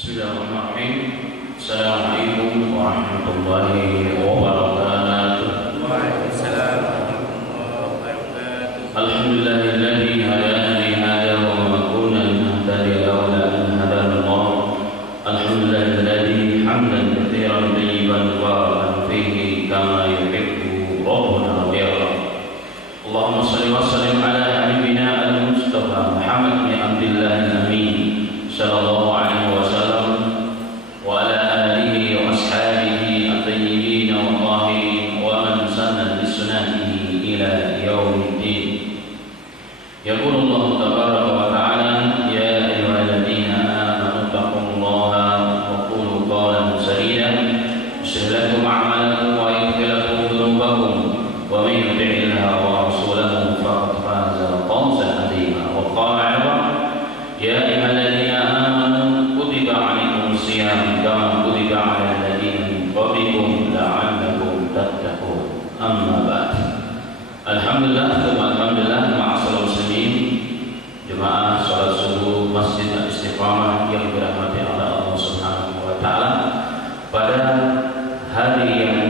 Bismillahirrahmanirrahim. Assalamualaikum warahmatullahi wabarakatuh. Waalaikumsalam warahmatullahi wabarakatuh. Alhamdulillahilladzi hadana li hadza wa ma kunna linahtadiya laula an hadana Allah. Alhamdulillahilladzi hamdan katsiran tayyiban mubarakan fihi kama yuhibbu rabbuna wa yarda. Allahumma shalli wa sallim ala habibina al-Mustafa Muhammad bin Abdullah al-Amin sallallahu alaihi wasallam wa ala alihi wa ashabihi at-tayyibin wa tahirin wa man sanna bi sunnatihi ila yaumiddin. Yaqulu Allah tabaraka wa ta'ala ya ayyuhalladzina amanu taqullaha wa qulu qawlan sadida yuslih lakum a'malakum wa yaghfir lakum dhunubakum wa man yuti'illaha wa rasulahu faqad faza fawzan 'azima. Wa qala 'azza ya ayyuhalladzina kama kutiba 'alal ladzina min qablikum la'allakum tattaqun. Amma ba'd. Alhamdulillah ma'asyiral muslimin, jemaah salat subuh Masjid Al-Istiqamah yang dirahmati oleh Allah Subhanahu wa taala. Pada hari yang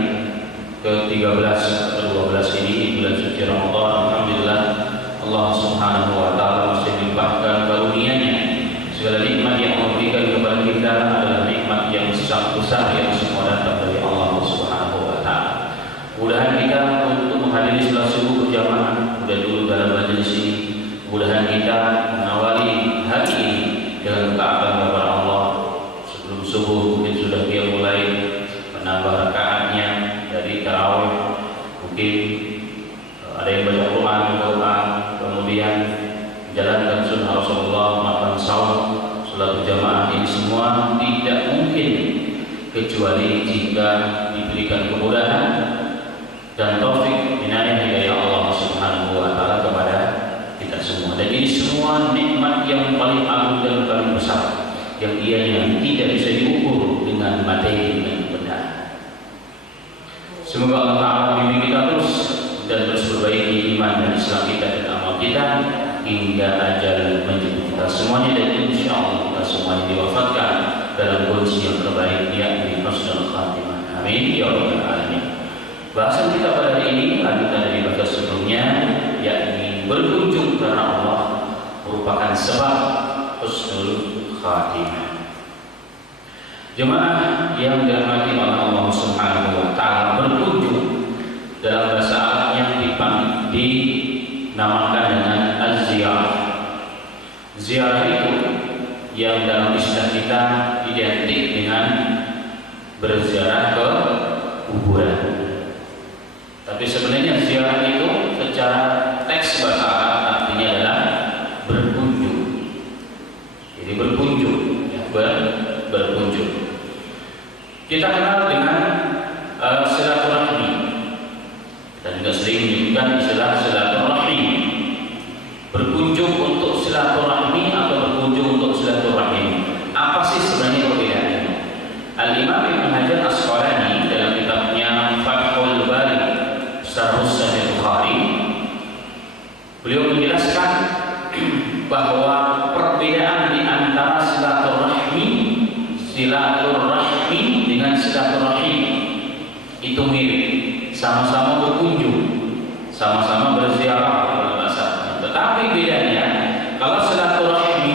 ke-13 atau 12 ini bulan suci Ramadan, alhamdulillah Allah Subhanahu wa taala masih limpahkan karunia-Nya. Segala nikmat yang Allah berikan kepada kita adalah nikmat yang sangat besar yang semua datang dari Allah Subhanahu wa taala. Mudahan kita untuk menghadiri salat subuh berjamaah sudah dulu dalam majelis ini. Mudahan kita mengawali hari ini dengan taatan kepada Allah. Sebelum subuh mungkin sudah dia mulai menambah rakaatnya dari tarawih. Mungkin ada yang baca Quran, doa, kemudian menjalankan sunnah Rasulullah, makan sahur, salat berjamaah. Ini semua tidak mungkin kecuali jika diberikan kemudahan dan taufik inayah hidayah Allah Subhanahu wa taala kepada kita semua. Dan ini semua nikmat yang paling agung dan paling besar yang ianya tidak bisa diukur dengan materi dan benda. Semoga Allah Ta'ala bimbing kita terus dan terus perbaiki iman dan Islam kita dan amal kita hingga ajal menjemput kita semuanya, dan insya Allah kita semuanya diwafatkan dalam kondisi yang terbaik, yakni husnul khatimah. Amin ya rabbal alamin. Bahasan kita pada hari ini lanjutan dari bahasa sebelumnya, yakni berkunjung karena Allah merupakan sebab husnul khatimah. Jemaah yang dirahmati oleh Allah Subhanahu wa taala, berkunjung dalam bahasa Arab yang dinamakan dengan az-ziyarah. Ziarah itu yang dalam istilah kita identik dengan berziarah ke kuburan. Tapi sebenarnya ziarah itu secara teks bahasa Arab artinya adalah berkunjung. Jadi berkunjung, ya, berkunjung. Kita kenal dengan silaturahmi dan juga sering menyebutkan istilah silaturahmi. Berkunjung untuk silaturahmi atau berkunjung untuk silaturahim. Apa sih sebenarnya perbedaannya? Al-Imam Ibnu Hajar Asqalani dalam kitabnya Fathul Bari Syarh Sahih Bukhari, beliau menjelaskan bahwa perbedaan di antara silaturahmi dengan silaturahim itu mirip, sama-sama berkunjung, sama-sama berziarah dalam bahasa. Tetapi bedanya, kalau silaturahmi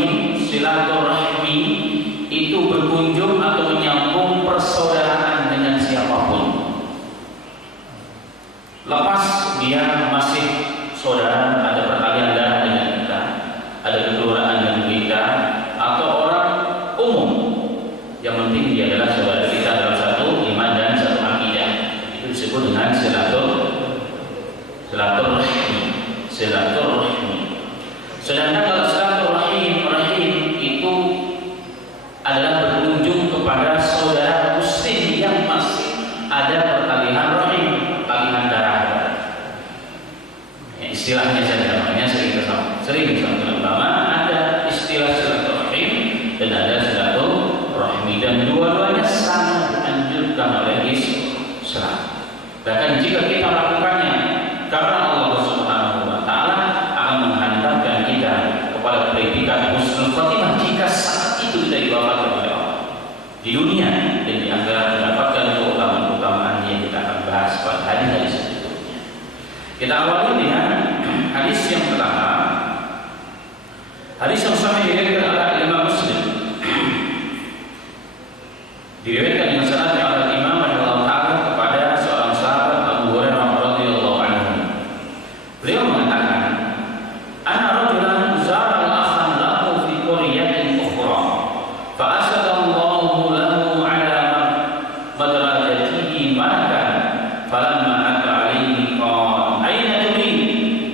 itu berkunjung atau menyambung persaudaraan dengan siapapun. Lepas dia masih saudara, ada peralihan darah dengan kita, ada kekeluargaan dengan kita, atau orang umum, yang penting dia adalah saudara kita dalam satu iman dan satu akidah. Itu disebut dengan silaturahmi. Sedangkan kalau silaturahim itu adalah berkunjung kepada saudara muslim yang masih ada pertalian rahim, pertalian darah. Ya, istilahnya saja, namanya sering disebut ulama, ada istilah silaturahim dan ada silaturahmi, dan dua-duanya sangat dianjurkan oleh Islam. Bahkan jika kita melakukannya karena Allah Subhanahu wa taala akan menghantarkan kita kepada predikat husnul khatimah jika saat itu kita diwafatkan oleh Allah. di dunia dan di akhirat mendapatkan keutamaan-keutamaan yang kita akan bahas pada hari-hari berikutnya. Kita awali dengan hadis yang pertama. Hadis yang sama diriwayatkan oleh Imam Muslim. Diriwayatkan dengan sanad oleh Imam radhiyallahu anhu kepada seorang sahabat Abu Hurairah radhiyallahu anhu. Beliau mengatakan, "Ana rajulan zara al-akhan lahu fi qaryatin ukhra, fa asadallahu lahu ala madrajatihi malakan, falamma ata alayhi qala ayna turid?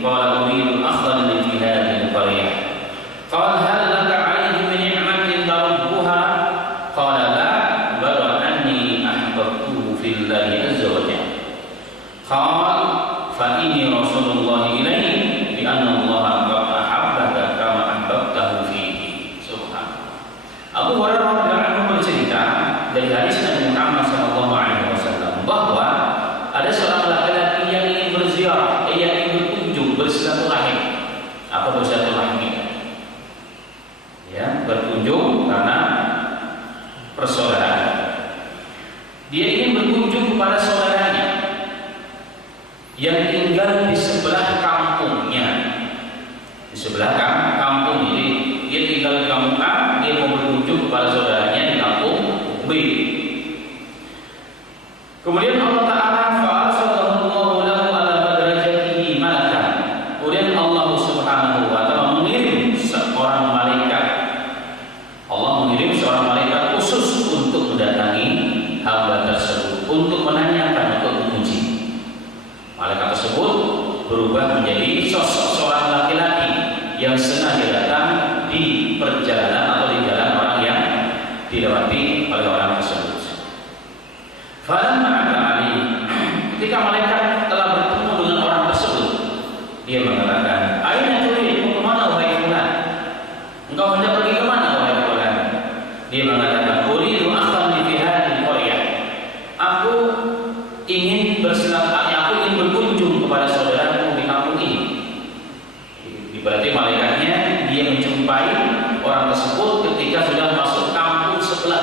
Qala uridu akhan li fi hadhihi al-qaryah. Qala hal laka alayhi min ni'matin tarubbuha? Qala la, bal anni ahbabtuhu fillahi azza wa jalla. Qala fa inni rasulullah ilayhi bi anna Allah qad ahabbaka kama ahbabtahu fihi." Subhanallah. Abu Hurairah radhiyallahu anhu bercerita dari hadis Nabi Muhammad SAW bahwa ada seorang laki-laki yang ingin berziarah, yang ingin berkunjung, bersilaturahim. Apa bersilaturahim? Ya, berkunjung karena persaudaraan. Dia ingin berkunjung kepada saudaranya yang tinggal di sebelah kampungnya. Di sebelah kampung ini, dia tinggal di kampung A, dia mau berkunjung kepada saudaranya di kampung B. Kemudian Allah Ta'ala fa'asallallahu lahu ala madrajatihi malakan. Kemudian Allah Subhanahu wa Ta'ala mengirim seorang malaikat. Allah mengirim seorang malaikat khusus untuk mendatangi hamba tersebut, untuk menanyakan, untuk menguji. Malaikat tersebut berubah menjadi sosok seorang laki-laki yang sengaja datang di perjalanan atau di jalan orang yang dilewati oleh orang tersebut. Falamma ata ali, ketika malaikat telah bertemu dengan orang tersebut, dia mengatakan, "Aina turid? Mau kemana wahai fulan? Engkau hendak pergi ke mana wahai fulan?" Dia mengatakan, "Uridu akhan li fi hadhihi qaryah." Aku ingin bersilaturahmi, aku ingin berkunjung kepada saudaraku di kampung ini. Berarti malaikatnya dia menjumpai orang tersebut ketika sudah masuk kampung sebelah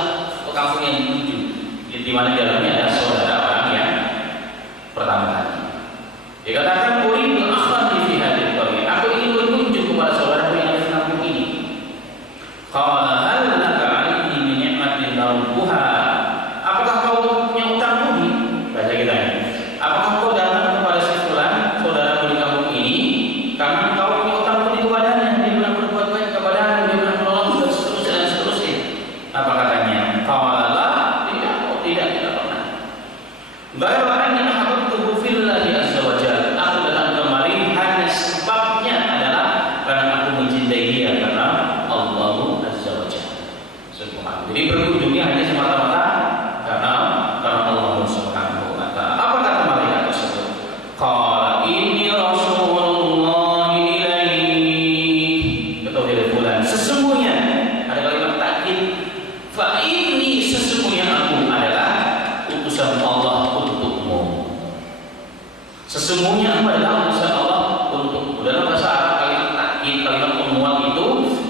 kampung yang dituju, di mana dalamnya ada saudara orang yang pertama kali. Dia katakan, "Uridu akhan fi hadhihi qaryah." Aku ingin berkunjung kepada saudaraku yang ada di kampung ini. Qala hal laka alayhi min ni'matin tarubbuha? Apakah kau punya utang budi? Baca kita ini. Apakah kau datang kepada si fulan, saudaraku di kampung ini, karena kau punya utang budi kepadanya, dia pernah berbuat baik kepadanya, dia pernah menolong dan seterusnya dan seterusnya? Apa katanya? Qala la, tidak pernah. Bahwa anni ahbabtuhu fillahi azza wa jalla. Aku datang kemari hanya sebabnya adalah karena aku mencintai dia karena Allah azza wa jalla. Subhanallah. Jadi berkunjungnya hanya semata-mata karena Allah subhanahu wa ta'ala. Apa kata malaikat tersebut? Qala inni rasulullah ilaihi. Betul tidak fulan? Sesungguhnya ada kalimat takkid. Fa inni, sesungguhnya aku adalah utusan Allah untukmu. Sesungguhnya aku adalah utusan Allah untukmu. Dalam bahasa Arab kalimat takkid, kalimat penguat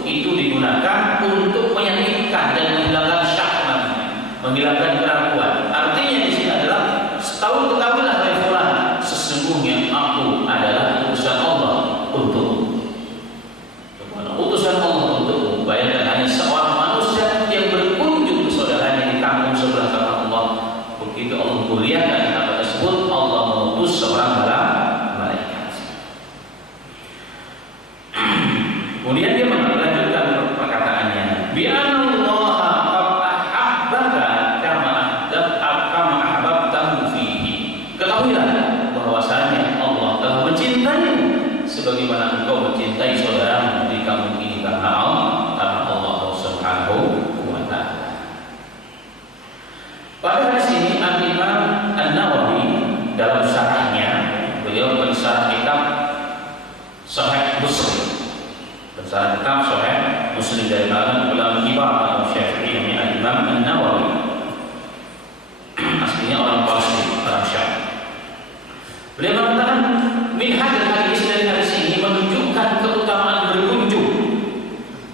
itu digunakan untuk meyakinkan dan menghilangkan syakman, menghilangkan keraguan. Artinya di sini adalah ketahuilah wahai fulan, sesungguhnya aku adalah utusan Allah untukmu. Utusan Allah untukmu. Bayangkan hanya seorang manusia yang berkunjung ke saudaranya di kampung sebelah kata Allah. Begitu Allah muliakan hal tersebut, Allah mengutus seorang malaikat. Kemudian dia melanjutkan perkataannya, bi anallaha qad ahabbaka kama ahbabtahu fihi. Ketahuilah bahwasanya Allah telah mencintaimu sebagaimana engkau mencintai saudaramu di kampung ini karena Allah subhanahu wa ta'ala. Pada hadis ini Al-Imam An-Nawawi dalam syarahnya, beliau mensyarah kitab Sahih Muslim. Bersama kitab Sahih Muslim dari ulama kibar atau Syafi'i, ini Al-Imam An-Nawawi. Aslinya orang Palestina, orang Syam. Beliau mengatakan, min hadis dari hadis ini menunjukkan keutamaan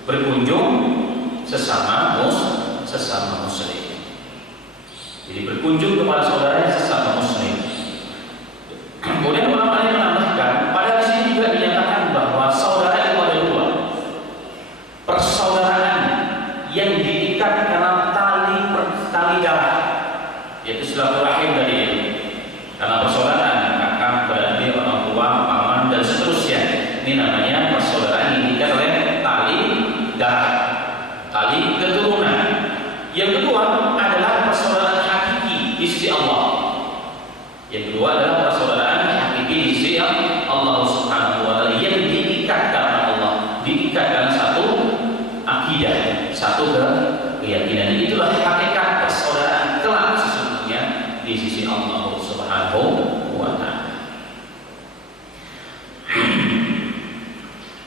berkunjung sesama muslim. berkunjung kepada saudaranya sesama muslim. Kemudian ulama lain menambahkan, pada di sini juga dinyatakan bahwa saudara itu ada dua. Persaudaraan yang diikat karena tali darah, yaitu silaturahim tadi. Karena persaudaraan kakak, beradik, orang tua, paman dan seterusnya. Ini namanya persaudaraan yang diikat oleh tali darah, tali keturunan. Yang kedua adalah persaudaraan hakiki di sisi Allah. Yang kedua adalah persaudaraan hakiki di sisi Allah Subhanahu wa taala yang diikat karena Allah, diikat karena satu akidah, satu keyakinan. Itulah hakikat persaudaraan kelak sesungguhnya di sisi Allah Subhanahu wa taala.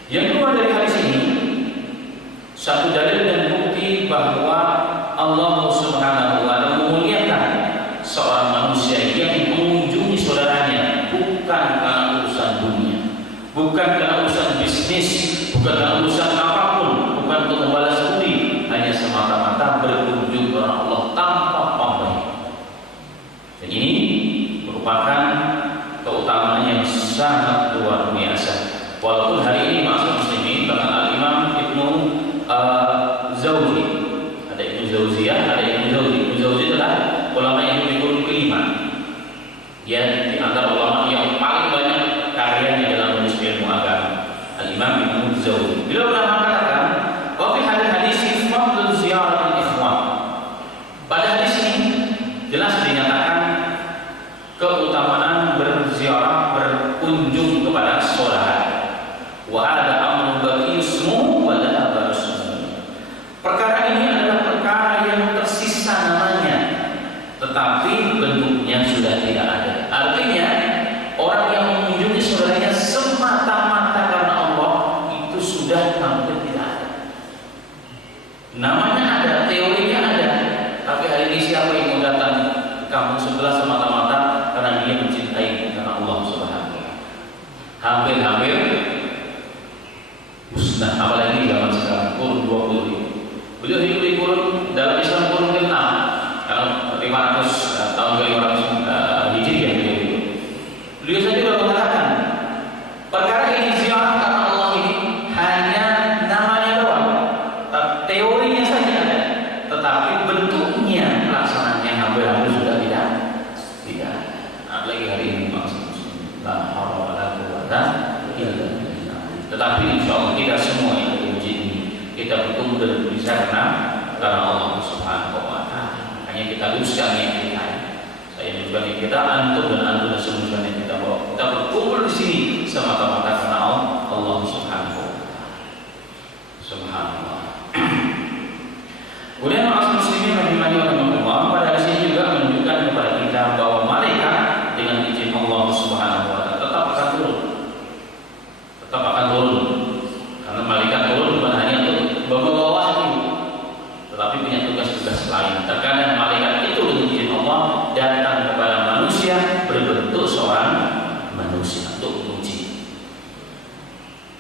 Yang kedua dari hadis ini, satu dalil dan bukti bahwa Allah Subhanahu wa taala memuliakan seorang manusia yang mengunjungi saudaranya bukan karena urusan dunia, bukan karena urusan bisnis, bukan karena urusan apapun, bukan untuk membalas budi, hanya semata-mata berkunjung kepada Allah tanpa pamrih. Dan ini merupakan keutamaan yang sangat luar biasa. Walaupun hari ini maksud muslimin bahkan Al-Imam Ibnu Zawzi, ada Ibnu Zawziyah, ada Ibnu Zawzi. Ibnu Zawzi adalah ulama yang di kurun kelima. Dia di antara ulama yang paling banyak karyanya dalam menulis ilmu agama. Al-Imam Ibnu Zawzi. Beliau pernah mengatakan, "Wa fi hadis fadlul ziyaratul ikhwan." Pada hadis ini jelas dinyatakan keutamaan berziarah, berkunjung kepada saudara. Wa ada amrun baqiyusmu wa la barusmu. Perkara ini adalah perkara yang tersisa namanya, tetapi bentuknya sudah tidak ada. Artinya orang yang mengunjungi saudaranya semata-mata karena Allah itu sudah hampir tidak ada. Namanya ada, teorinya ada, tapi hari ini siapa yang mau datang ke kampung sebelah semata-mata karena dia mencintai karena Allah Subhanahu wa taala? Hampir musnah, apalagi zaman sekarang kurun 20. Beliau hidup di kurun dalam Islam kurun ke-6, 500 tahun ke-500 Hijriah beliau hidup. Beliau saja sudah mengatakan perkara ini ziarah karena Allah ini hanya namanya doang, teorinya saja ada, tetapi bentuknya pelaksanaannya hampir sudah tidak. Apalagi hari ini maksud la haula wala quwwata illa billah. Tetapi insya Allah kita semua yang diuji ini kita bertumbuh dan bisa karena Allah Subhanahu wa taala. Hanya kita luruskan yang kita. Saya juga kita antum dan semua yang kita bawa. Kita berkumpul di sini semata-mata karena Allah Subhanahu wa taala. Subhanallah. Kemudian ma'asyiral muslimin rahimani wa rahimakumullah, pada di sini juga menunjukkan kepada kita bahwa malaikat dengan izin Allah Subhanahu wa taala tetap akan turun. Karena malaikat turun bukan hanya untuk membawa wahyu, tetapi punya tugas-tugas lain. Terkadang malaikat itu dengan izin Allah datang kepada manusia berbentuk seorang manusia untuk menguji.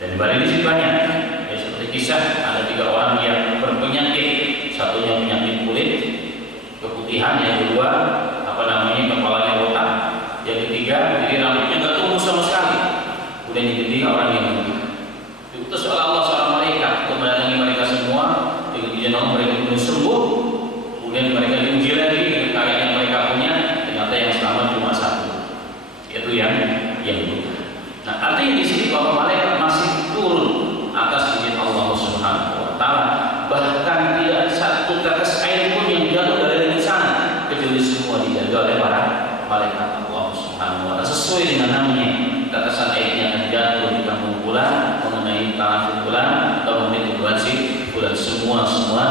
Dan balik di sini banyak. Ya, seperti kisah ada 3 orang yang berpenyakit, satunya penyakit kulit keputihan, yang kedua kepalanya botak, yang ketiga jadi rambutnya nggak tumbuh sama sekali. Kemudian yang ketiga orang yang mati. Diutus oleh Allah seorang malaikat untuk mendatangi mereka semua dengan izin Allah, mereka kemudian sembuh. Kemudian mereka diuji lagi dengan kekayaan yang mereka punya, ternyata yang selamat cuma satu, yaitu yang buta. Nah, artinya di sini bahwa malaikat masih turun atas izin Allah Subhanahu wa taala. Bahkan tidak satu tetes air pun yang jatuh dari langit sana kecuali semua dijaga oleh para malaikat Allah Subhanahu wa taala. Sesuai dengan namanya, tetesan airnya akan jatuh di kampung bulan, mengenai tanah bulan atau mengenai bulan semua telah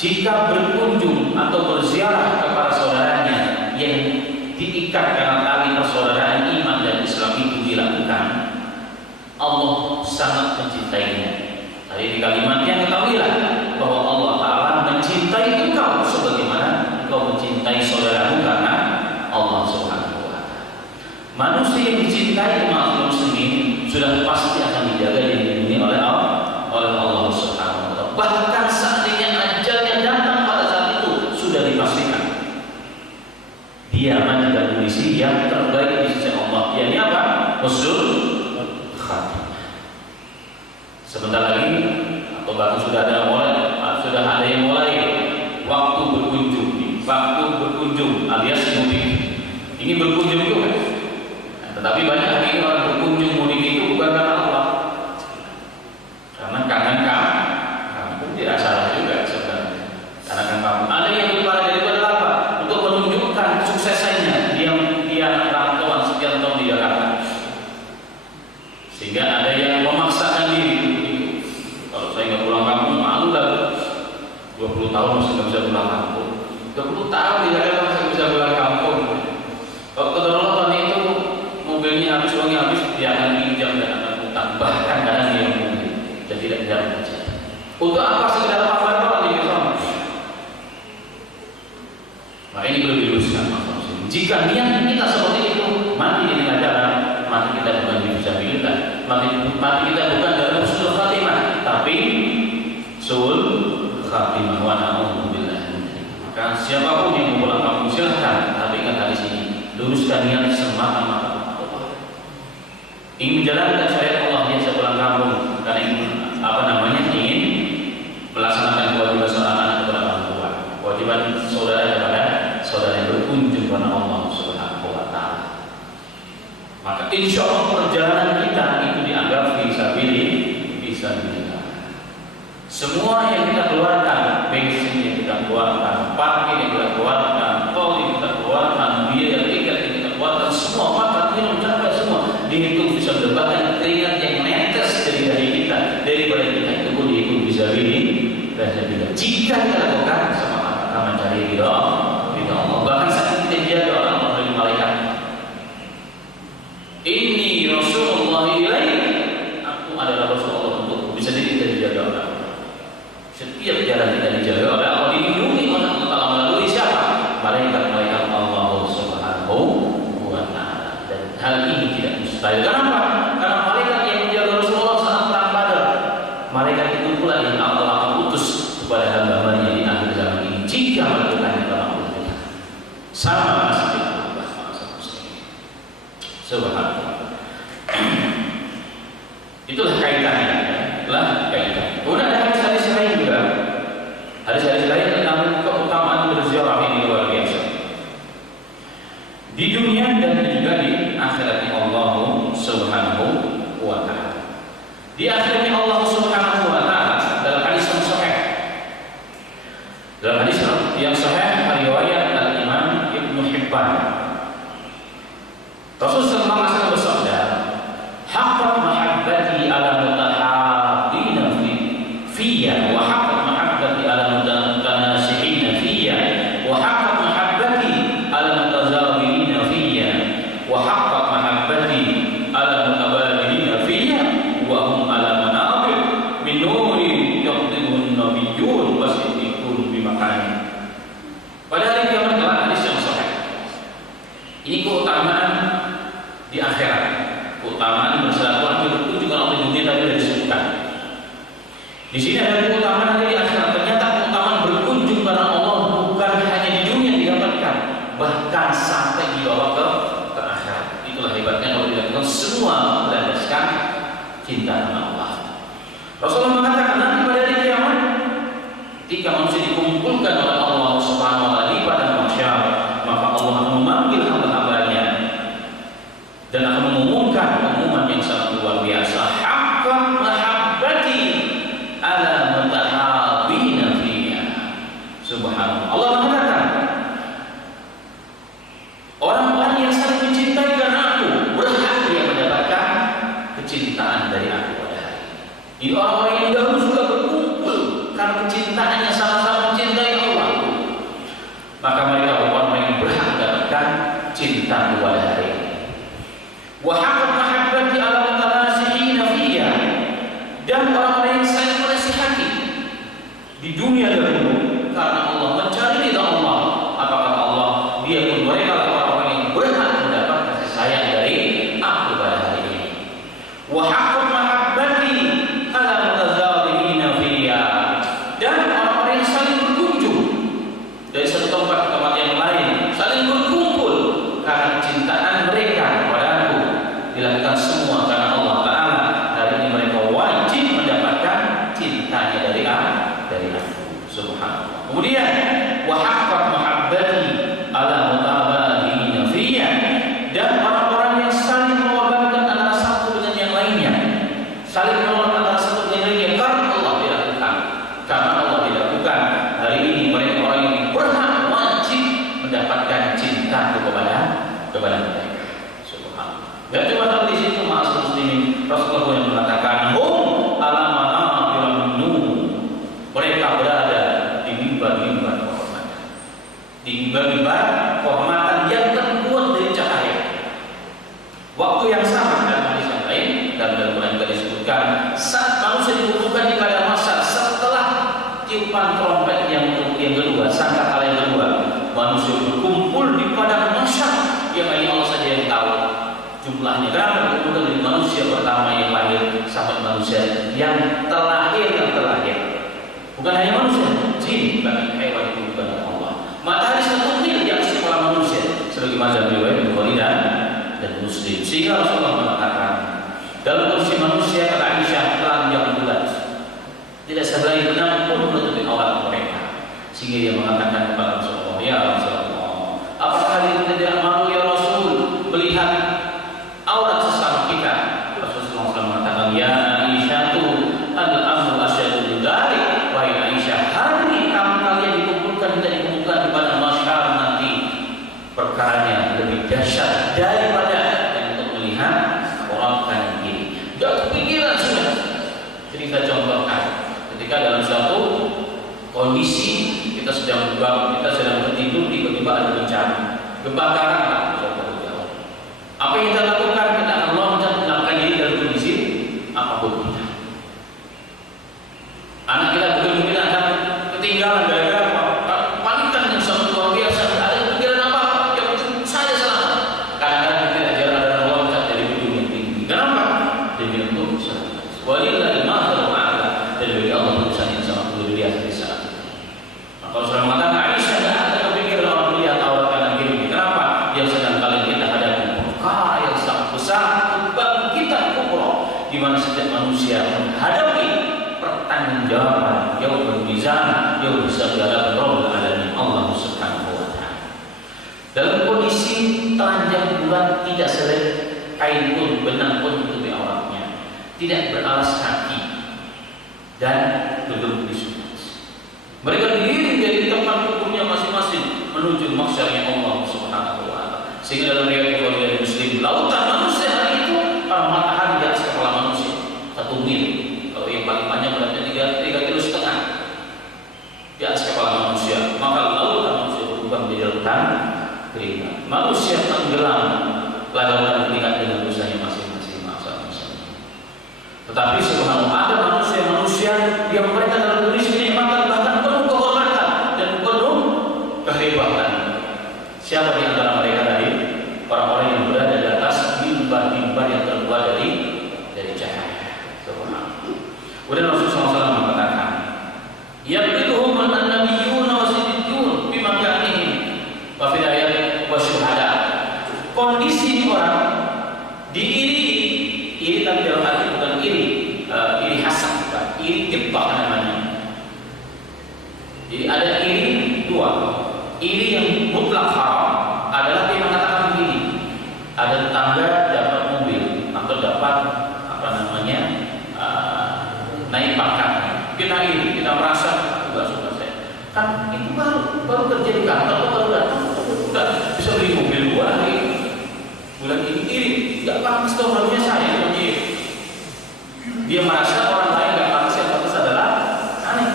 jika berkunjung atau berziarah kepada saudaranya yang diikat dengan tali persaudaraan iman dan Islam itu dilakukan, Allah sangat mencintainya. Tadi di kalimat yang ketahuilah bahwa Allah Ta'ala mencintai engkau sebagaimana engkau mencintai saudaramu karena Allah Subhanahu wa Ta'ala. Manusia yang dicintai umat muslimin sudah pasti akan dijaga dan dilindungi oleh Allah Subhanahu wa Ta'ala. Bahkan seandainya ajal yang datang pada saat itu sudah dipastikan dia mati dan kondisi yang terbaik di sisi Allah. Yakni apa? Husnul khatimah. Sebentar lagi atau bahkan sudah ada yang mulai waktu berkunjung alias mudik. Ini berkunjung juga. Tetapi banyak hari ini orang berkunjung mudik itu bukan karena Allah, karena kangen kamu tidak salah juga sebenarnya. Karena kan kamu ada yang lebih parah dari itu adalah apa? Untuk menunjukkan suksesnya dia rantauan sekian tahun di Jakarta, sehingga ada yang memaksakan diri. Kalau saya nggak pulang kampung malu lah. 20 tahun masih nggak bisa pulang kampung. 20 tahun di Jakarta masih bisa pulang kampung. Kalau kedaulatan itu mobilnya habis, uangnya habis, dia akan pinjam dan akan utang, bahkan kadang dia mungkin dan tidak bekerja. Untuk apa sekedar apa di bersama? Maka ini perlu diluruskan. Jika niat kita seperti itu, mati di tengah jalan, mati kita bukan di fisabilillah, mati kita bukan dalam husnul khatimah, tapi suul khatimah wa na'udzubillah. Maka siapapun yang mau pulang kampung silahkan, tapi ingat hadis ini, luruskan niat semata-mata Allah. Ingin menjalankan syariat Allah yang saya pulang kampung karena ingin ingin melaksanakan kewajiban seorang anak kepada orang tua, kewajiban saudara kepada saudara yang berkunjung kepada Allah Subhanahu wa Ta'ala. Maka insya Allah perjalanan kita itu dianggap fisabilillah. Semua yang kita keluarkan, bensin yang kita keluarkan, parkir yang kita keluarkan, tol yang kita keluarkan, biaya tiket yang kita keluarkan, semua makan minum capek semua dihitung fisabilillah. Bahkan keringat yang netes dari kita, daripada kita itu pun dihitung fisabilillah. Jika kita lakukan sama-sama mencari ridha Allah, bahkan saat kita dijaga oleh Allah dari malaikat. Ini Rasulullah ilaih, aku adalah Rasulullah untuk bisa kita dijaga oleh Allah. Setiap jalan kita dijaga oleh Allah, dilindungi oleh Allah Ta'ala melalui siapa? Malaikat-malaikat Allah Subhanahu wa Ta'ala. Dan hal ini tidak mustahil. Kenapa? Karena malaikat yang menjaga Rasulullah saat perang Badar, malaikat itu pula yang Allah akan utus kepada hamba-hambanya di akhir zaman ini jika melakukannya dalam Allah. Sama seperti Allah Subhanahu. Itulah kaitannya. Kemudian ada hadis-hadis lain juga. Hadis-hadis lain tentang keutamaan berziarah ini luar biasa. Di dunia dan juga di akhiratnya Allah Subhanahu wa Ta'ala. Di akhiratnya Allah Subhanahu wa Ta'ala dalam hadis yang sahih. Dalam hadis yang sahih riwayat Al-Imam Ibnu Hibban. Rasulullah sallallahu alaihi wasallam bersabda, "Haqqat mahabbati ala mutahabbina fiyya wa haqqat mahabbati ala mutanasihina fiyya wa haqqat mahabbati ala mutazawirina fiyya wa haqqat mahabbati ala mutabadilina fiyya wa hum ala manabir min nurin yaqdimun nabiyyun wasiddiqun bimakani." Pada hari kiamat kelak, hadis yang sahih. Ini keutamaan di akhirat, keutamaan bersalatul berkunjung Allah di dunia tadi sudah disebutkan. Di sini ada keutamaan di akhirat. Ternyata keutamaan berkunjung karena Allah bukan hanya di dunia didapatkan, bahkan sampai dibawa ke akhirat. Itulah hebatnya kalau dilakukan semua berlandaskan cinta Allah. Rasulullah mengatakan nanti pada hari kiamat, ketika manusia dikumpulkan oleh Allah Subhanahu wa Ta'ala di padang mahsyar, maka Allah akan memanggil hamba-hambanya dan akan mengumumkan pengumuman yang sangat luar biasa. Haqqat mahabbati ala mutahabbina fiyya. Subhanallah. Allah mengatakan, orang-orang yang saling mencintai karena aku berhak dia mendapatkan kecintaan dari aku. Subhanallah. Kemudian wa haqqat mahabbati ala mutabadina fiyya, dan orang-orang yang saling mengorbankan antara satu dengan yang lainnya, saling mengorbankan antara satu dengan yang lainnya karena Allah dilakukan. Karena Allah dilakukan, hari ini mereka orang yang berhak wajib mendapatkan cinta kepada mereka. Subhanallah. Dan cuma di situ ma'asyiral muslimin, Rasulullah yang mengatakan hum ala manabirun nur, mereka berada di mimbar-mimbar kehormatan, di mimbar-mimbar kehormatan yang terbuat dari cahaya. Waktu yang sama dalam hadis yang lain dan dalam Quran juga disebutkan, saat manusia dikumpulkan di padang mahsyar setelah tiupan trompet yang kedua, sangkakala yang kedua, manusia berkumpul di padang mahsyar yang hanya Allah saja yang tahu jumlahnya. Kenapa dikumpulkan dari manusia pertama yang lahir sampai manusia yang terlahir. Bukan hanya manusia, jin, bahkan hewan itu bukan Allah. Matahari satu mil di atas kepala manusia, sebagaimana riwayat Bukhari dan Muslim. Sehingga Rasulullah mengatakan dalam kondisi manusia kata Aisyah telanjang bulat, tidak sehelai benang pun menutupi aurat mereka. Sehingga dia mengatakan kepada Rasulullah, ya Rasulullah, apakah itu tidak malu ya Rasul melihat aurat sesama kita? Rasulullah SAW mengatakan, ya Aisyah tu al-amru asyadu lidari. Wahai Aisyah, hari kalian dikumpulkan di padang mahsyar nanti, perkaranya lebih dahsyat daripada yang untuk melihat aurat kanan kiri. Gak kepikiran sudah. Jadi kita contohkan, ketika dalam suatu kondisi kita sedang tertidur, tiba-tiba ada bencana, kebakaran, apa yang kita lakukan? Kita akan loncat melarikan diri dari kondisi apapun kita. Anak kita mungkin akan ketinggalan gara-gara panikan yang sangat luar biasa. Ada pikiran apa? Yang penting saya selamat. Kadang-kadang kita ajar ada loncat dari gedung yang tinggi. Kenapa? Demi untuk selamat. Walillahi ma'al ma'ala, dan bagi Allah urusan yang sangat luar biasa di sana. Maka Rasulullah mengatakan, Aisyah tidak ada kepikiran orang melihat aurat kanan kiri. Kenapa? Yang sedang kalian kita hadapi perkara yang sangat besar bagi kita kubra, di mana setiap manusia menghadapi pertanggungjawaban yaumul mizan, yaum segala Rabbul alamin, Allah Subhanahu wa taala. Dalam kondisi telanjang bulat, tidak selai kain pun, benang pun menutupi auratnya, tidak beralas kaki dan belum disunat. Mereka digiring dari tempat hukumnya masing-masing menuju mahsyarnya Allah Subhanahu wa taala. Sehingga dalam riwayat Bukhari dan Muslim, lautan manusia hari itu matahari di atas kepala manusia 1 mil. Kalau yang paling panjang beratnya 3,5 kilo di atas kepala manusia. Maka lautan manusia berubah menjadi lautan keringat. Manusia tenggelam lautan keringat dengan dosanya masing-masing. Tetapi subhanallah, ada manusia yang mereka dalam kondisi kenikmatan, bahkan penuh kehormatan dan penuh kehebatan. Siapa di antara mereka tadi? Orang-orang yang berada di atas mimbar-mimbar yang terbuat dari cahaya. Subhanallah. Kemudian Rasulullah SAW mengatakan, yaqiduhum an-nabiyyuna wa siddiqun bi makanihim wa fil ayat wa syuhada. Kondisi orang diiri tapi dalam arti bukan iri hasan, bukan iri gebak namanya. Jadi ada iri dua. Iri yang mutlak haram adalah dia mengatakan begini, ada tetangga dapat mobil atau dapat naik pangkat, kita iri, kita merasa juga suka saya. Kan itu baru kerja di kantor, baru datang, udah bisa beli mobil 2 hari. Bulan ini iri, nggak pantas dong, harusnya saya yang iri. Dia merasa orang lain nggak pantas, yang pantas adalah aneh.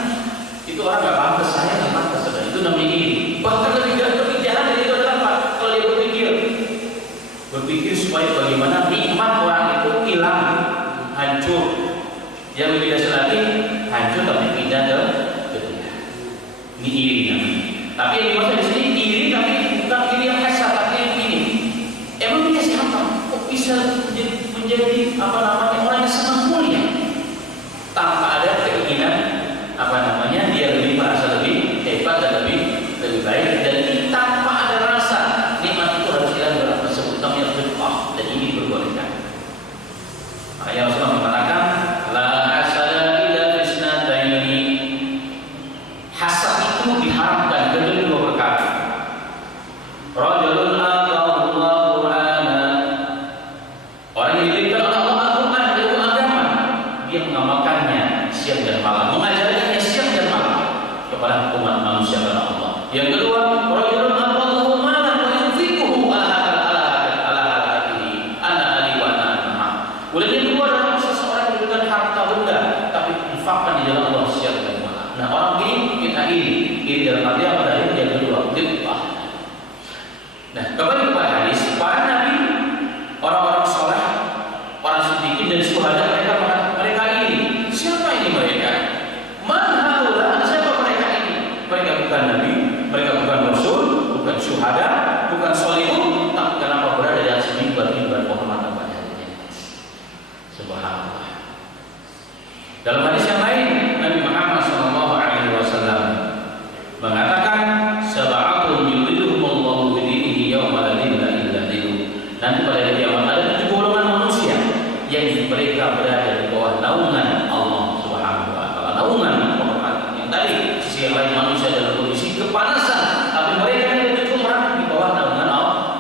Itu orang nggak pantas, saya nggak pantas, itu namanya iri. Bahkan lebih jalan dari itu adalah apa? Kalau dia berpikir supaya bagaimana nikmat orang itu hilang, hancur. Yang lebih dasar lagi, hancur tapi pindah ke dunia. Ini iri namanya. Tapi yang dimaksud di sini iri, tapi bukan iri yang kasar, tapi yang ini. Emang dia siapa? Kok bisa menjadi orang yang sangat mulia tanpa ada keinginan dia lebih merasa lebih hebat dan lebih baik, dan tanpa ada rasa nikmat itu harus hilang dalam tersebut, namanya ridha, dan ini diperbolehkan. Makanya Rasulullah mengatakan la hasada illa fisnataini, Yang kedua, rajulun aqallahu malan wa yunfiquhu ala ali wa anha. Kemudian yang kedua adalah seseorang yang diberikan harta benda tapi infakkan di jalan Allah secara bermanfaat. Nah, orang ini kita ini dalam arti apa tadi? Yang kedua, ghibah. Nah, kembali kepada hadis, para nabi, orang-orang saleh, para siddiqin dan syuhada, mereka ini. Siapa ini mereka? Man haula? Siapa mereka ini? Mereka bukan nabi, mereka bukan rasul, bukan syuhada, bukan sholihun, tapi kenapa berada di atas mimbar kehormatan pada hari ini? Subhanallah. Dalam hadis yang lain, Nabi Muhammad SAW mengatakan, sab'atun yudhilluhumullahu bidinihi yawma la dhilla illa dhilluh. Nanti pada hari kiamat ada 7 golongan manusia yang mereka berada di bawah naungan Allah Subhanahu wa taala. Naungan kehormatan. Yang tadi sisi yang lain manusia dalam kondisi kepanasan, tapi mereka yang lebih orang di bawah naungan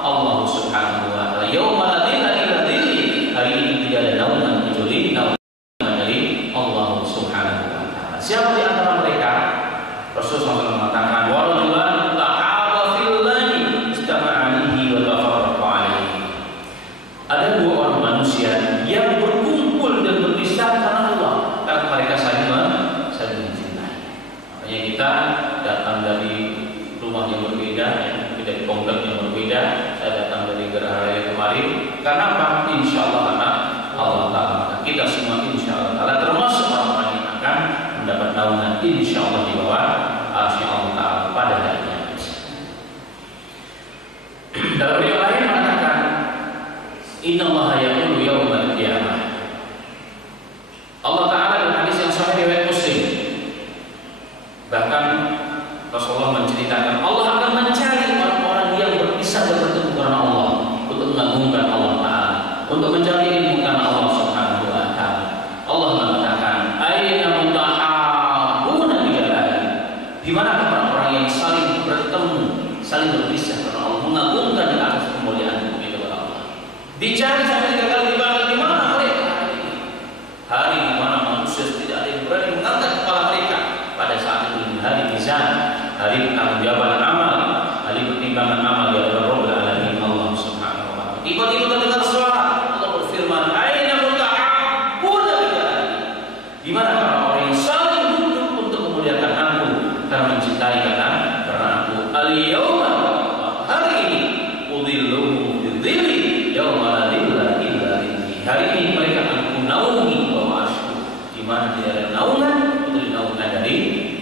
Allah Subhanahu wa taala. Yawma la dhilla illa dhilluh. Hari ini tidak ada naungan kecuali naungan dari Allah Subhanahu wa taala. Siapa di antara mereka? Rasulullah SAW mengatakan, wa rajulan ta'aba fillahi istama'alihi wa tafarraqa alaihi. Ada 2 orang manusia yang berkumpul dan berpisah karena Allah, karena mereka saling mencintai. Makanya kita datang dari rumah yang berbeda, dari komplek yang berbeda. Saya datang dari Gerahara yang kemarin. Karena apa? Insya Allah karena Allah Ta'ala. Kita semua insya Allah termasuk orang-orang yang akan mendapat naungan insya Allah di bawah arsy Allah Ta'ala pada hari kiamat. Dalam riwayat lain mengatakan, innallaha yaqulu yaumal qiyamah. Allah Ta'ala dalam hadis yang sahih riwayat Muslim, bahkan Rasulullah menceritakan Allah akan mencari orang-orang yang berpisah dan bertemu karena Allah untuk mengagungkan Allah Ta'ala, untuk mencari ilmu karena Allah Subhanahu wa Ta'ala. Allah mengatakan, aina mutahabbuna bi jalali. Di mana orang-orang yang saling bertemu, saling berpisah karena Allah, mengagungkan di atas kemuliaan itu kepada Allah. Dicari sampai 3 kali dibalik, di mana mereka hari ini? Hari di mana manusia tidak ada yang berani mengangkat kepala mereka. Pada saat itu hari mizan, hari pertanggungjawaban amal, hari pertimbangan amal di hadapan Rabbul Alamin Allah Subhanahu wa taala. Tiba-tiba terdengar suara Allah berfirman, aina mutahabbuna bi jalali. Di mana orang-orang yang saling duduk untuk memuliakan aku karena mencintai karena aku. Al-yauma, hari ini, udhilluhum bidzilli yauma la dhilla illa dhilli. Hari ini mereka akan kunaungi bawah arsy, di mana tidak ada naungan kecuali naungan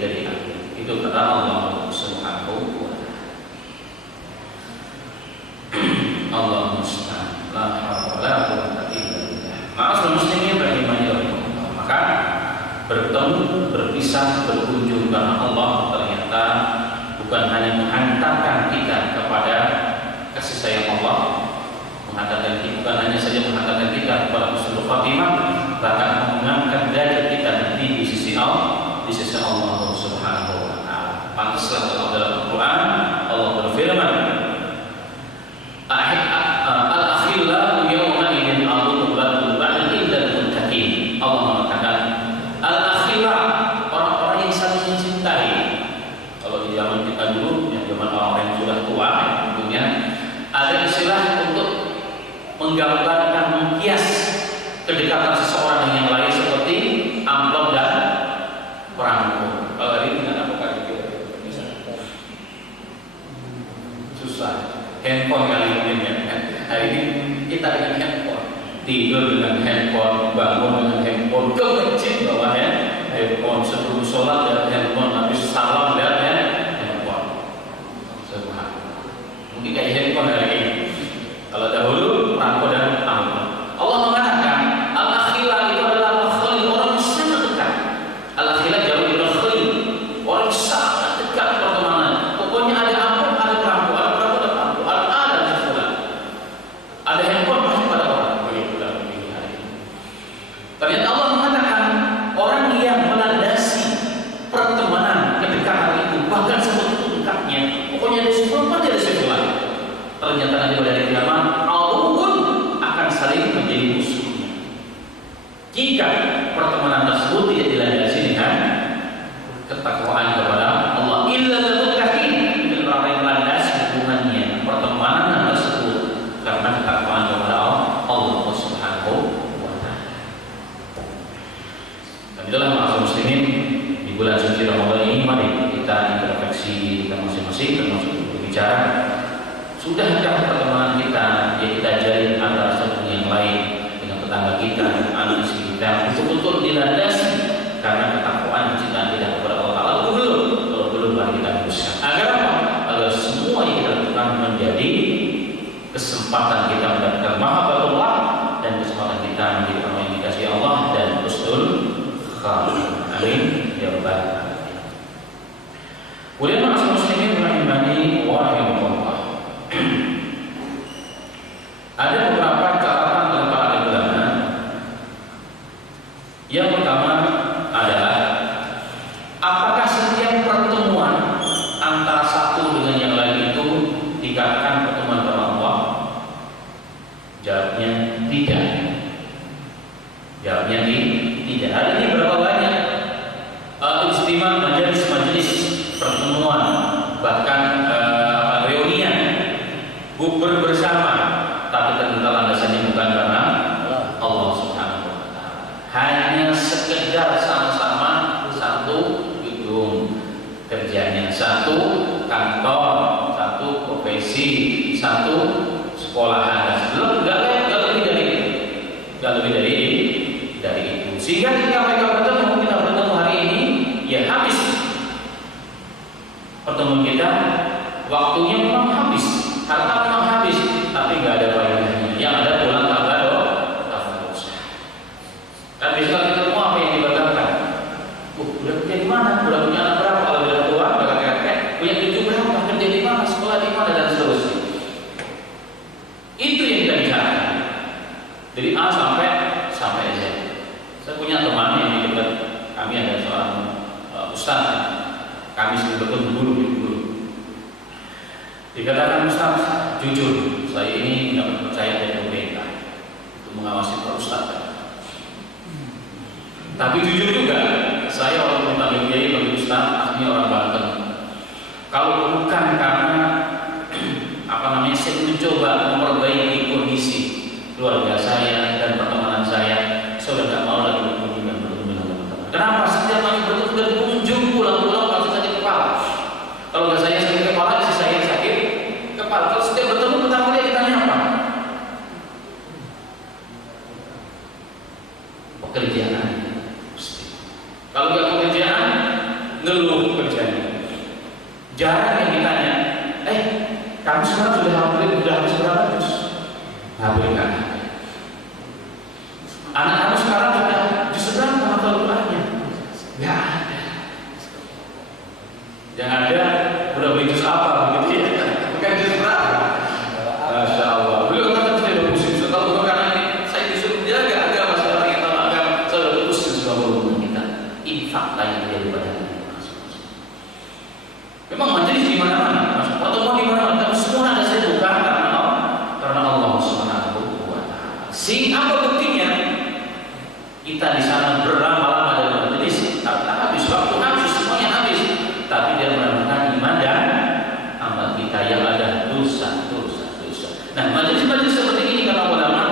dari aku. Itu kata Allah Subhanahu wa taala. Allah musta'an, la haula wa la quwwata illa billah. Ma'asyiral muslimin rahimani rahimakumullah. Maka bertemu, berpisah, berkunjung karena Allah ternyata bukan hanya menghantarkan kita kepada kasih sayang Allah, bukan hanya saja menghantarkan kita kepada husnul khatimah, bahkan mengangkat derajat kita nanti di sisi Allah Subhanahu wa taala. Pantaslah kalau dalam Al-Qur'an Allah berfirman, al-akhillau yawma idzin a'udhu ba'da illal muttaqin. Allah mengatakan al-akhillau, orang-orang yang saling mencintai. Kalau di zaman kita dulu, yang zaman orang yang sudah tua, tentunya ada istilah untuk menggambarkan, mengkias kedekatan seseorang dengan yang lain seperti amplop dan perangko. Kalau hari ini nggak apa kali bisa susah. Handphone kali ini ya. Hari ini kita dengan handphone, tidur dengan handphone, bangun dengan handphone, ke masjid bawa handphone, sebelum sholat dan handphone, habis salam dan handphone. Subhanallah. Mungkin kayak handphone hari ini. Kalau dahulu perangko dan amplop. Allah mengatakan al-akhila itu adalah al-khalil, orang yang sangat dekat. Al-akhila jauh dari khalil, orang yang sangat dekat pertemanan. Pokoknya ada amplop, ada perangko, ada amplop, ada sesuatu. Ada handphone masih pada orang. Ternyata Allah mengatakan orang yang melandasi pertemanan, kedekatan itu, bahkan sebegitu dekatnya, pokoknya ada sesuatu, ada sesuatu. Ternyata nanti pada hari kiamat Allah akan saling menjadi musuhnya. Jika pertemanan tersebut tidak dilandasi dengan ketakwaan kepada Allah, illa lil muttaqin, Sudahkah pertemanan kita yang kita jalin antara satu dengan yang lain, dengan tetangga kita, anak istri kita, betul-betul dilandasi karena ketakwaan cinta kita kepada Allah Taala? Belum. Kalau belum, mari kita teruskan. Agar apa? Agar semua yang kita lakukan menjadi kesempatan kita mendapatkan mahabbatullah dan kesempatan kita menjadi orang yang dikasihi Allah dan husnul khatimah. Amin ya rabbal alamin. Kemudian masyarakat muslimin rahimani wa rahimakumullah. Ada beberapa catatan dari para ulama. Yang pertama adalah apakah setiap pertemuan antara satu dengan yang lain itu dikatakan pertemuan karena Allah? Jawabnya tidak. Jawabnya tidak. Ada di berapa banyak istimewa majelis pertemuan, bahkan reunian, bukber bersama, tapi ternyata landasannya bukan karena Allah Subhanahu wa Ta'ala. Hanya sekedar sama-sama satu gedung, kerjanya satu kantor, satu profesi, satu sekolahan, belum nggak lebih dari itu, nggak lebih dari itu. Sehingga ketika mereka kita bertemu hari ini, ya habis pertemuan kita, waktunya memang habis, harta memang habis, tapi nggak ada faedahnya. Yang ada pulang tanpa dosa. Dan bisa kita ketemu apa yang dibatalkan? Udah kerja di mana? Udah punya anak berapa? Kalau udah tua, udah kakek, punya cucu berapa? Kerja di mana? Sekolah di mana? Dan seterusnya. Itu yang kita bicarakan. Dari A sampai Z. Saya punya teman yang di dekat kami, ada seorang ustaz. Kami sebetulnya guru. Dikatakan ustaz, jujur, saya ini tidak percaya dari pemerintah untuk mengawasi para ustaz. Tapi jujur juga, saya orang tentang kiai bagi ustaz, aslinya orang Banten. Kalau bukan karena saya mencoba memperbaiki kondisi keluarga saya dan pertemanan saya sudah tidak mau lagi bertemu dengan teman-teman. Kenapa? Setiap kali bertemu dan kunjung pulang-pulang pasti sakit kepala. Kalau nggak saya sakit kepala, istri saya sakit kepala. Kalau setiap bertemu pertama kali ditanya apa? Pekerjaan. Kalau nggak pekerjaan, ngeluh pekerjaan. Jarang yang ditanya, kamu sekarang sudah habis berapa juz? Hampir kan. Anak kamu sekarang sudah juz berapa hafal Qur'annya? Nggak ada. Yang ada udah beli juz apa begitu ya? Bukan juz berapa? Masya Allah. Beliau kata saya udah pusing. Kalau bukan karena ini saya disuruh jaga agama, sekarang kita agama, saya udah pusing semua hubungan kita. Ini fakta yang terjadi pada kita. Memang majelis di mana-mana, pertemuan di mana-mana, tapi semua ada saya bukan karena Allah Subhanahu wa Ta'ala. Apa buktinya? Kita di sana berlama-lama dalam majelis, tapi habis waktu habis, semuanya habis. Tapi dia menambahkan iman dan amal kita yang ada dosa. Nah, majelis-majelis seperti ini kata ulama,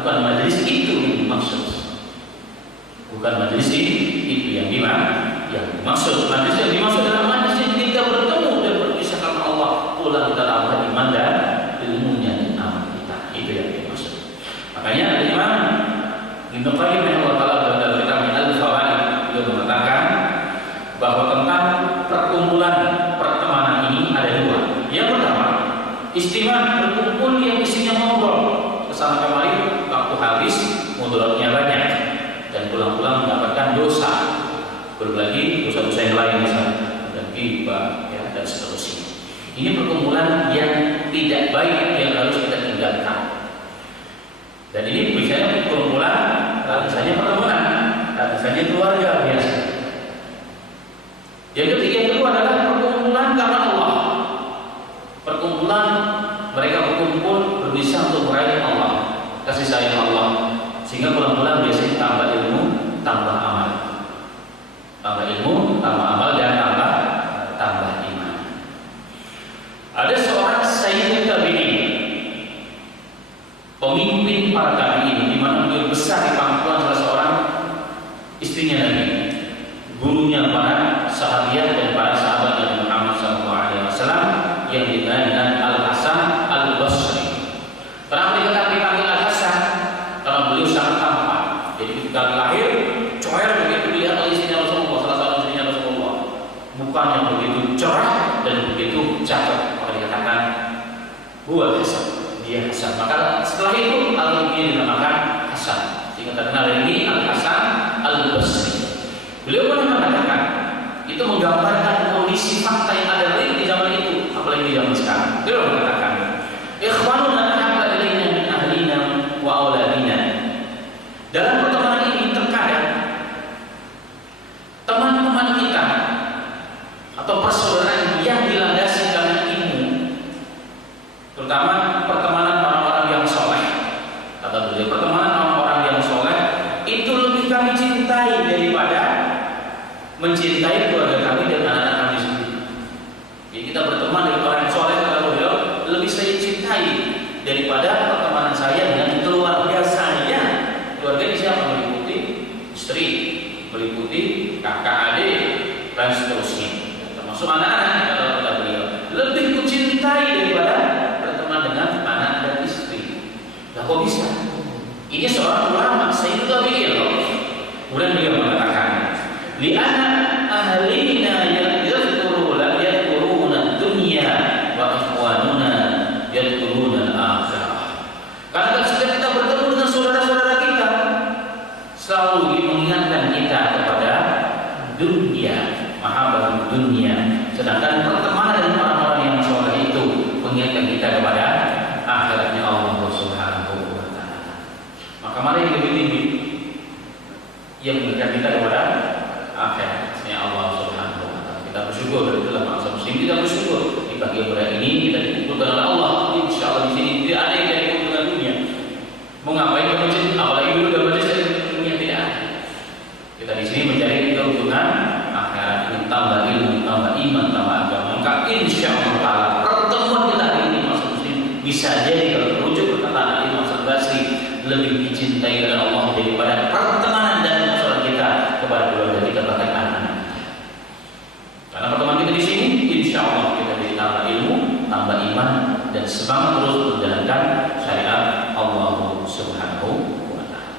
bukan majelis itu yang dimaksud. Bukan majelis itu yang dimaksud. Majelis yang dimaksud adalah majelis yang kita bertemu dan berpisah karena Allah, pulang kita tambah iman dan ilmunya dan amal kita. Itu yang dimaksud. Makanya Imam Ibnu Qayyim rahimahullah dalam kitabnya Al-Fawaid beliau mengatakan bahwa tentang perkumpulan pertemanan ini ada dua. Yang pertama, istimewa berkumpul yang isinya ngobrol kesana kemari, waktu habis mudaratnya banyak dan pulang-pulang mendapatkan dosa. Berbagi dosa-dosa yang lain misalnya dan ghibah ya, dan seterusnya. Ini perkumpulan yang tidak baik yang harus kita tinggalkan. Dan ini misalnya perkumpulan, misalnya pertemuan, misalnya keluarga biasa. Yang ketiga itu adalah perkumpulan karena Allah. Perkumpulan mereka berkumpul berbisa untuk meraih Allah, kasih sayang Allah, sehingga pulang-pulang biasanya tambah ilmu, tambah amal. Tambah ilmu, tambah amal, dan tambah iman. Ada seorang Sayyid Tabi'in, pemimpin para tabi'in, di mana beliau besar di pangkuan salah seorang istrinya Nabi, gurunya para sahabat dan para sahabat Nabi Muhammad SAW yang dikenal dengan Al-Hasan mukanya begitu cerah dan begitu cakep, maka dikatakan huwa hasan, dia hasan. Maka setelah itu Al-Muqni dinamakan hasan. Sehingga terkenal ini Al-Hasan Al-Basri. Beliau pernah mengatakan itu menggambarkan kondisi fakta yang ada di zaman itu, apalagi di zaman sekarang. Beliau mengatakan, ikhwanuna ahabba ilaina min ahlina wa auladina. Dalam pertemanan ini terkadang teman-teman kita atau persaudaraan yang dilandasi dengan ilmu, terutama pertemanan orang-orang yang soleh, kata beliau, pertemanan orang-orang yang soleh itu lebih kami cintai daripada mencintai keluarga kami dan anak-anak kami sendiri. Jadi kita berteman dengan orang yang soleh, kata beliau, lebih saya cintai daripada pertemanan saya dengan keluarga saya. Keluarga ini siapa? Meliputi istri, meliputi kakak adik dan seterusnya, termasuk anak-anak. Kata beliau, lebih kucintai daripada berteman dengan anak dan istri. Nah, kok bisa? Ini seorang ulama, Sayyid Tabi'in loh. Kemudian beliau mengatakan, li'anna ahlina yadhkuruna dunya wa ikhwanuna yadhkuruna al-akhirah. Karena setiap kita bertemu dengan saudara-saudara kita, selalu mengingatkan kita kepada dunia, mahabbah dunia. Sedangkan pertemanan dengan orang-orang yang soleh itu mengingatkan kita kepada akhiratnya Allah Subhanahu wa taala. Maka mana yang lebih tinggi? Yang mengingatkan kita kepada akhiratnya Allah Subhanahu wa taala. Kita bersyukur dari dalam bangsa muslim, kita bersyukur di pagi hari ini kita dikumpulkan oleh Allah. Insyaallah di sini tidak ada yang dari keuntungan dunia. Mau ngapain ke masjid? Apalagi dulu dalam masjid dari dunia tidak ada. Kita di sini mencari keuntungan akhirat, ini tambah ilmu, tambah iman, tambah agama. Maka insyaallah taala pertemuan kita hari ini bangsa muslim bisa jadi kalau merujuk perkataan Imam Al-Basri, lebih dicintai oleh Allah daripada pertemanan dan masalah kita kepada keluarga kita, bahkan anak-anak. Karena pertemuan kita di sini, insya Allah kita jadi tambah ilmu, tambah iman, dan semangat terus menjalankan syariat Allah Subhanahu wa taala.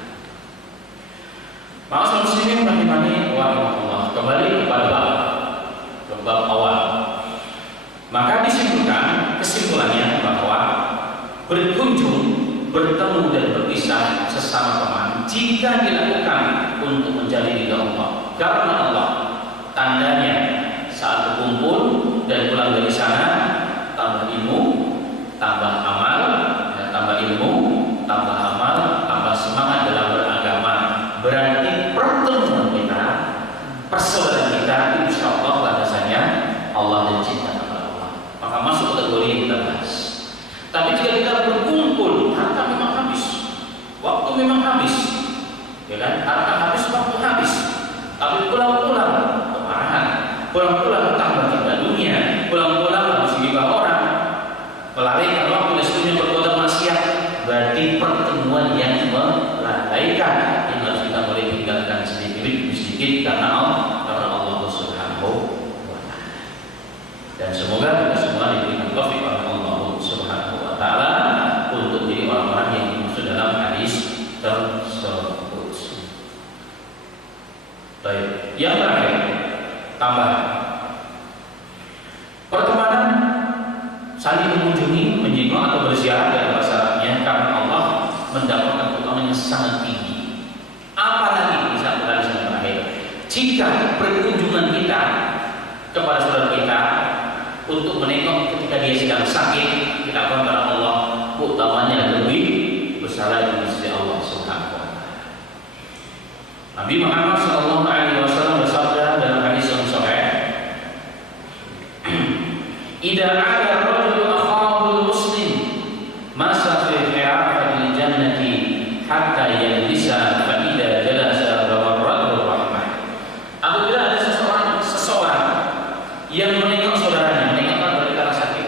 Ma'asyiral muslimin rahimani wa rahimakumullah. Kembali kepada bab awal. Maka disimpulkan kesimpulannya bahwa berkunjung, bertemu dan berpisah sesama teman jika dilakukan untuk mencari ridha Allah, karena Allah, tandanya saat berkumpul dan pulang dari sana tambah ilmu, tambah amal, dan tambah ilmu, tambah amal, tambah semangat dalam beragama. Berarti pertemuan kita, persaudaraan kita, insya Allah landasannya Allah dan cinta kepada Allah. Maka masuk kategori yang kita bahas. Tapi jika kita berkumpul, harta memang habis, waktu memang habis, ya kan? Harta habis, waktu habis. Tapi pulang-pulang kemarahan, pulang-pulang tambah cinta dunia, pulang-pulang harus gibah orang, melarikan waktu dan seterusnya berbuat maksiat. Berarti pertemuan yang melalaikan, yang harus kita mulai tinggalkan sedikit karena Allah Subhanahu wa taala. Dan semoga kita semua diberikan taufik oleh Allah Subhanahu wa taala untuk jadi orang-orang yang dimaksud dalam hadis tersebut. Baik, yang terakhir tambah pertemanan saling mengunjungi, menjenguk atau berziarah dalam bahasa Arabnya karena Allah mendapatkan keutamaan yang sangat tinggi. Apalagi bisa berada di terakhir, jika perkunjungan kita kepada saudara kita untuk menengok ketika dia sedang sakit, kita akan kepada Allah, keutamanya lebih besar lagi di sisi Allah Subhanahu wa taala. Nabi Muhammad sallallahu alaihi wasallam bersabda dalam hadis yang sahih, "Idza 'ada rajul akhahu muslim masa fi hi'atil jannati hatta yajlisa fa idza jalasa rawaratu rahmah." Apabila ada seseorang yang menengok saudaranya, karena sakit.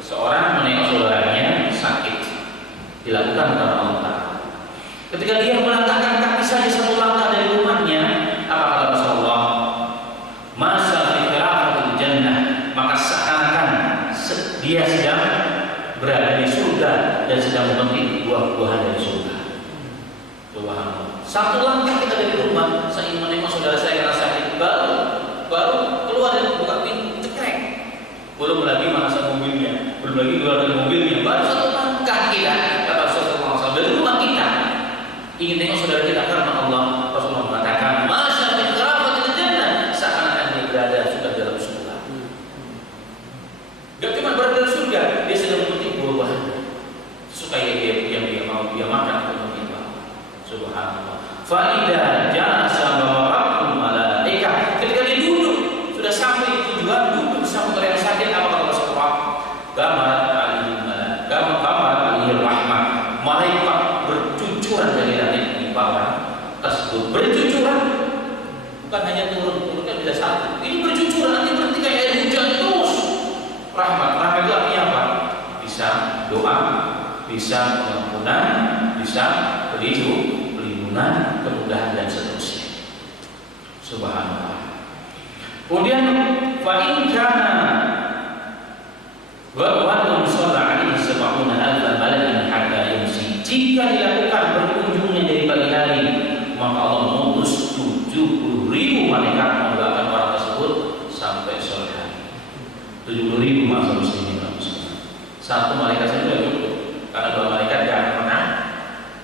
Seseorang menengok saudaranya sakit, dilakukan karena Allah. Ketika dia melangkahkan kaki saja satu langkah dari rumahnya, apa kata Rasulullah? Masa fikiratul jannah, maka seakan-akan dia sedang berada di surga dan sedang memetik buah-buahan dari surga. Subhanallah. Satu langkah kita dari rumah, saya ingin menengok saudara saya karena sakit, baru keluar dan buka belum lagi keluar dari mobilnya, baru satu langkah kita kata Rasulullah SAW dari rumah kita ingin tengok saudara kita karena Allah. Rasulullah mengatakan, "Masya min karafatil jannah," seakan-akan dia berada sudah dalam surga. Gak cuma berada dalam surga, dia sedang memetik buah-buahan supaya yang dia mau dia makan atau meminta. Subhanallah. Faidah jasa bawakum malaika. Ketika dia duduk sudah sampai tujuan, duduk bersama orang yang sakit, apa kata Rasulullah? Gamar alihir rahmah. Malaikat bercucuran dari langit di bawah tersebut. Bercucuran, bukan hanya turun-turunnya bisa satu. Ini bercucuran, nanti berarti kayak air hujan terus. Rahmat itu artinya apa? Bisa doa, bisa pengampunan, bisa pelindungan, kemudahan dan seterusnya. Subhanallah. Kemudian fa'in kana wa shalla alaihi sab'una alfa malakin hatta yumsi. Jika dilakukan berkunjungnya dari pagi hari, maka Allah mengutus 70.000 malaikat mendoakan orang tersebut sampai sore hari. 70.000 maksud muslimin. Satu malaikat saja sudah cukup, karena dua malaikat jangan pernah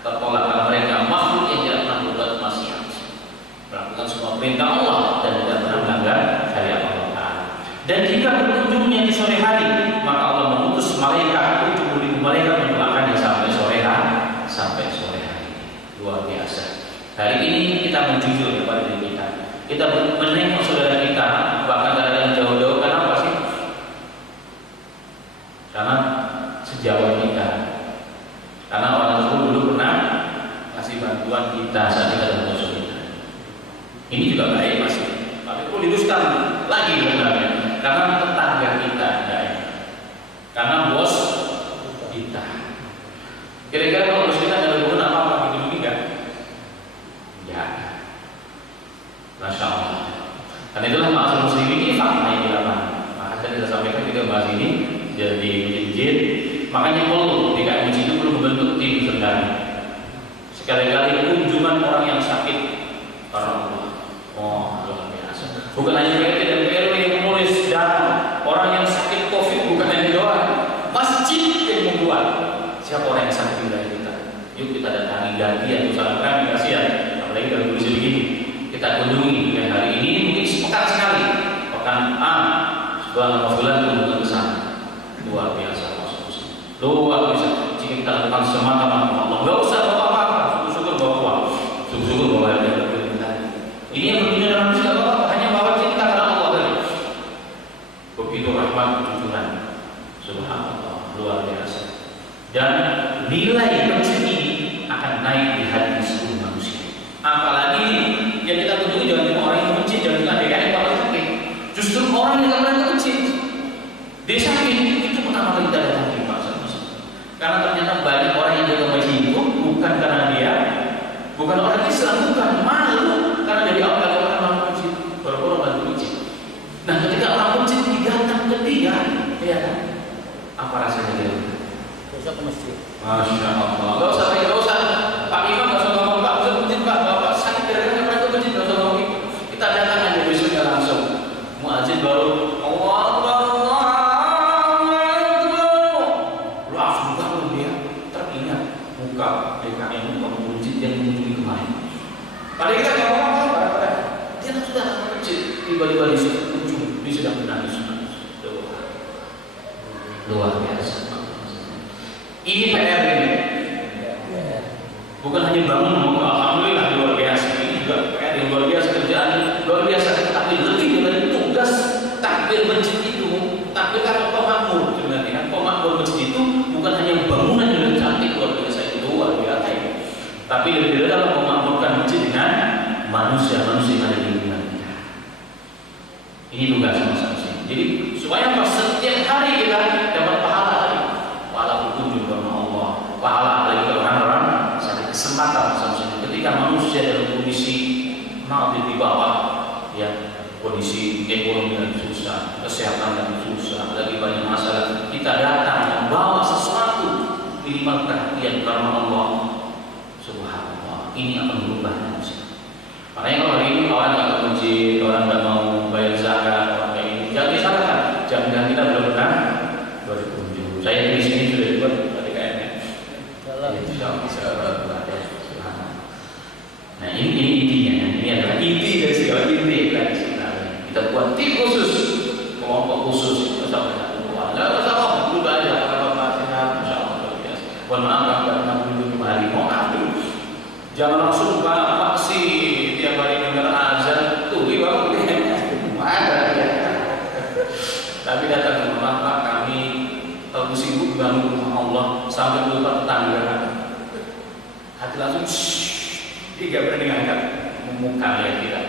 tertolak, karena mereka makhluk yang tidak pernah berbuat maksiat, melakukan semua perintah Allah dan tidak pernah melanggar syariat Allah. Dan jika berkunjungnya di sore hari, maka Allah mengutus malaikat 70.000 malaikat mendoakannya sampai sore hari. Luar biasa. Hari ini kita menjujur kepada diri kita. Kita menengok saudara kita, bahkan kadang-kadang jauh-jauh. Kenapa sih? Karena sejauh kita. Karena orang tersebut dulu pernah kasih bantuan kita saat kita dalam kesulitan. Ini juga baik masih, tapi perlu diluruskan lagi sebenarnya. Karena tetangga kita baik, karena bos kita. Kira-kira kalau bos kita ada hubungan apa-apa hidup kita? Ya, Masya Allah. Karena itulah ma'asal muslimin ini fakta yang di lapangan. Maka saya tidak sampaikan kita bahas ini jadi masjid. Makanya perlu DKM masjid itu perlu membentuk tim sebenarnya. Sekali-kali kunjungan orang yang sakit karena Allah. Oh, luar biasa. Bukan hanya PRT dan PRW yang menulis, dan orang yang sakit COVID bukan yang doa. Masjid yang membuat. Siapa orang yang sakit dari kita? Yuk kita datangi gantian usaha kami, kasihan. Apalagi kalau kondisi begini, kita kunjungi. Dan hari ini mungkin sepekan sekali, pekan A, sebulan kunjungan ke sana. Luar biasa. Luar biasa. Jika kita lakukan semata-mata Allah, nggak usah bawa apa-apa, syukur-syukur bawa uang, syukur-syukur bawa harga. Ini yang berbeda dengan manusia, hanya bawa cinta karena Allah tadi. Begitu rahmat kejujuran. Subhanallah, luar biasa. Dan nilai masjid ini akan naik di hati seluruh manusia. Apalagi yang kita kunjungi jangan cuma orang yang masjid, jangan cuma DKM orang sakit. Justru orang yang nggak pernah ke masjid, dia sakit, itu pertama kali kita datangi. Karena ternyata banyak orang yang datang masjid itu bukan karena dia bukan orang Islam, bukan malu karena dari awal orang masjid, baru orang masjid. Nah, ketika orang masjid datang ke dia, ya kan? Apa rasanya dia? Besok ke masjid. Masya Allah. Gak usah. Pak Imam gak usah ngomong, Pak usah masjid, Pak. Bapak sakit gara-gara pernah ke masjid, gak usah ngomong itu. Kita datang aja besoknya langsung. Muadzin baru Allah Akbar. DKM masjid yang mengunjungi kemarin. Padahal kita nggak apa-apa, dia sudah datang ke masjid, tiba-tiba di ujung dia sedang menangis. Luar biasa. Ini PR ini. Bukan hanya bangun, alhamdulillah luar biasa. Ini juga PR yang luar biasa, kerjaan luar biasa. Tapi lebih dari tugas takbir masjid itu, takbir atau pemakmur sebenarnya. Pemakmur masjid itu bukan hanya bangunan yang cantik luar biasa. Tapi lebih dalam memakmurkan masjid dengan manusia-manusia yang ada di lingkungan kita. Ini tugas masing-masing. Jadi supaya setiap hari kita dapat pahala lagi, pahala berkunjung kepada Allah, pahala lagi ke orang-orang, satu kesempatan masing-masing. Ketika manusia dalam kondisi di bawah, ya kondisi ekonomi yang susah, kesehatan yang susah, lagi banyak masalah, kita datang membawa sesuatu minimal perhatian karena Allah. Subhanallah, ini akan berubah manusia. Makanya kalau hari ini orang nggak ke masjid, orang nggak mau bayar zakat, orang kayak ini, jangan disalahkan. Jangan kita belum pernah berkunjung. bisa ada. Nah ini intinya, ini adalah inti dari segala inti dari sebenarnya. Kita buat tim khusus, kelompok khusus, sampai satu keluarga, nggak usah ngomong, dulu aja kalau nasihat, insya Allah luar biasa. Mohon maaf kalau nggak menunjuk hari, mohon dulu. Jangan langsung bapak sih tiap hari dengar azan, tuh bapak ada ya. Tapi datang ke rumah Pak, kami sibuk bangun rumah Allah sampai lupa tetangga. Hati langsung tiga berani ngangkat muka ya kita.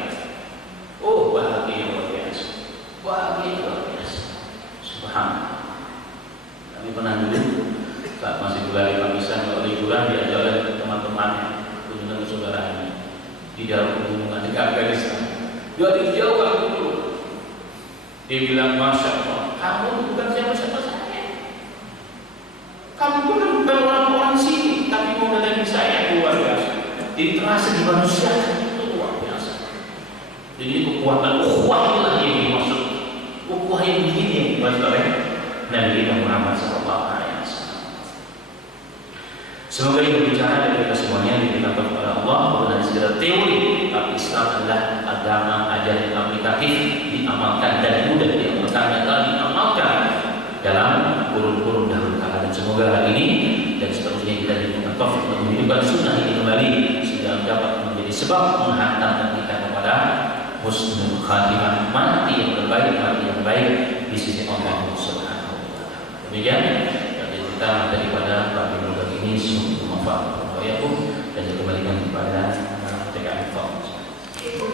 Oh bahagia luar biasa, bahagia luar biasa. Subhanallah. Kami pernah dulu saat masih kuliah di Pakistan, kalau liburan diajar teman-temannya, kunjungan saudaranya di dalam pegunungan di Afghanistan. Dia jauh kan dulu. Dia bilang, Masya Allah, kamu bukan siapa-siapa saya. Kamu bukan orang-orang sini, tapi mau datang saya luar biasa. Jadi terasa di manusia itu luar biasa. Jadi kekuatan ukhuwah inilah yang dimaksud. Ukhuwah yang begini yang dimaksud oleh Nabi kita Muhammad SAW. Semoga yang berbicara dari kita semuanya diberikan kepada Allah bukan sekedar teori, tapi Islam adalah agama ajaran aplikatif, diamalkan dan mudah diamalkan dan telah diamalkan dalam kurun-kurun dahulu kala. Dan semoga hari ini dan seterusnya kita diberikan taufik untuk menghidupkan sunnah ini kembali sehingga dapat menjadi sebab menghantarkan kita kepada husnul khatimah, mati yang terbaik, mati yang baik di sisi Allah Subhanahu wa taala. Demikian kita daripada pagi muda ini semoga bermanfaat dan dikembalikan kepada TKI Talks.